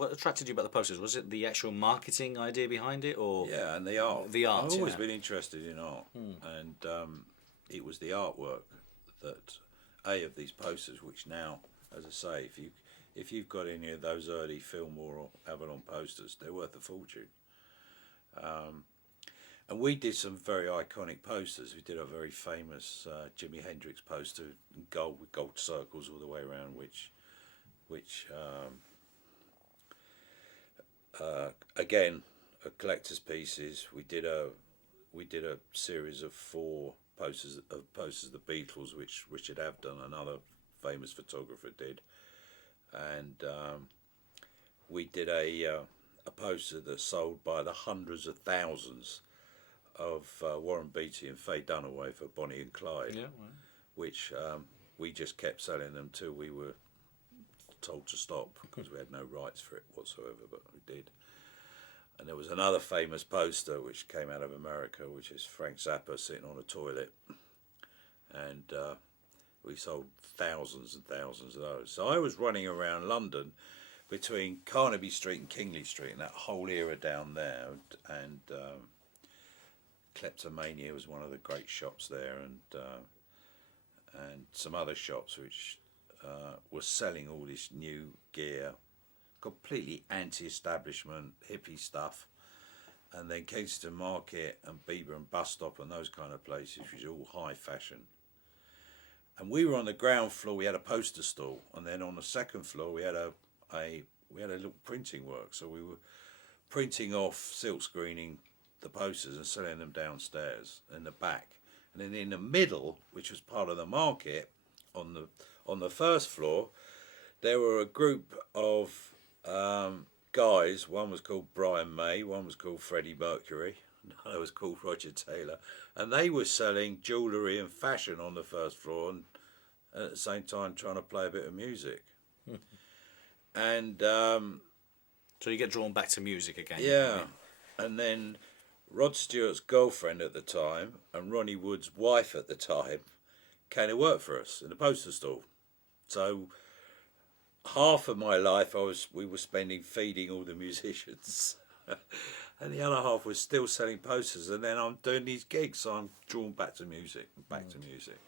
what attracted you about the posters? Was it the actual marketing idea behind it, or Yeah, and the art. The art. I've always yeah. been interested in art, and it was the artwork that of these posters, which now, as I say, if you've got any of those early Fillmore or Avalon posters, they're worth a fortune. And we did some very iconic posters. We did a very famous Jimi Hendrix poster in gold with gold circles all the way around, which again, a collector's pieces. We did a series of 4 posters of the Beatles, which Richard Avedon, another famous photographer, did, and we did a poster that sold by the hundreds of thousands of Warren Beatty and Faye Dunaway for Bonnie and Clyde, Yeah, right. which we just kept selling them till we were told to stop because we had no rights for it whatsoever, but we did. And there was another famous poster which came out of America, which is Frank Zappa sitting on a toilet, and we sold thousands and thousands of those. So I was running around London between Carnaby Street and Kingly Street, and that whole era down there, and Kleptomania was one of the great shops there, and some other shops which were selling all this new gear, completely anti-establishment, hippie stuff. And then Kensington Market and Bieber and Bus Stop and those kind of places, which was all high fashion. And we were on the ground floor. We had a poster stall, and then on the second floor we had a little printing work. So we were printing off, silk screening the posters and selling them downstairs in the back. And then in the middle, which was part of the market, on the first floor, there were a group of guys. One was called Brian May, one was called Freddie Mercury, another was called Roger Taylor, and they were selling jewellery and fashion on the first floor, and at the same time trying to play a bit of music. And So you get drawn back to music again. yeah, and then Rod Stewart's girlfriend at the time and Ronnie Wood's wife at the time came to work for us in the poster stall. So half of my life we were spending feeding all the musicians, and the other half was still selling posters. And then I'm doing these gigs, so I'm drawn back to music, back to music.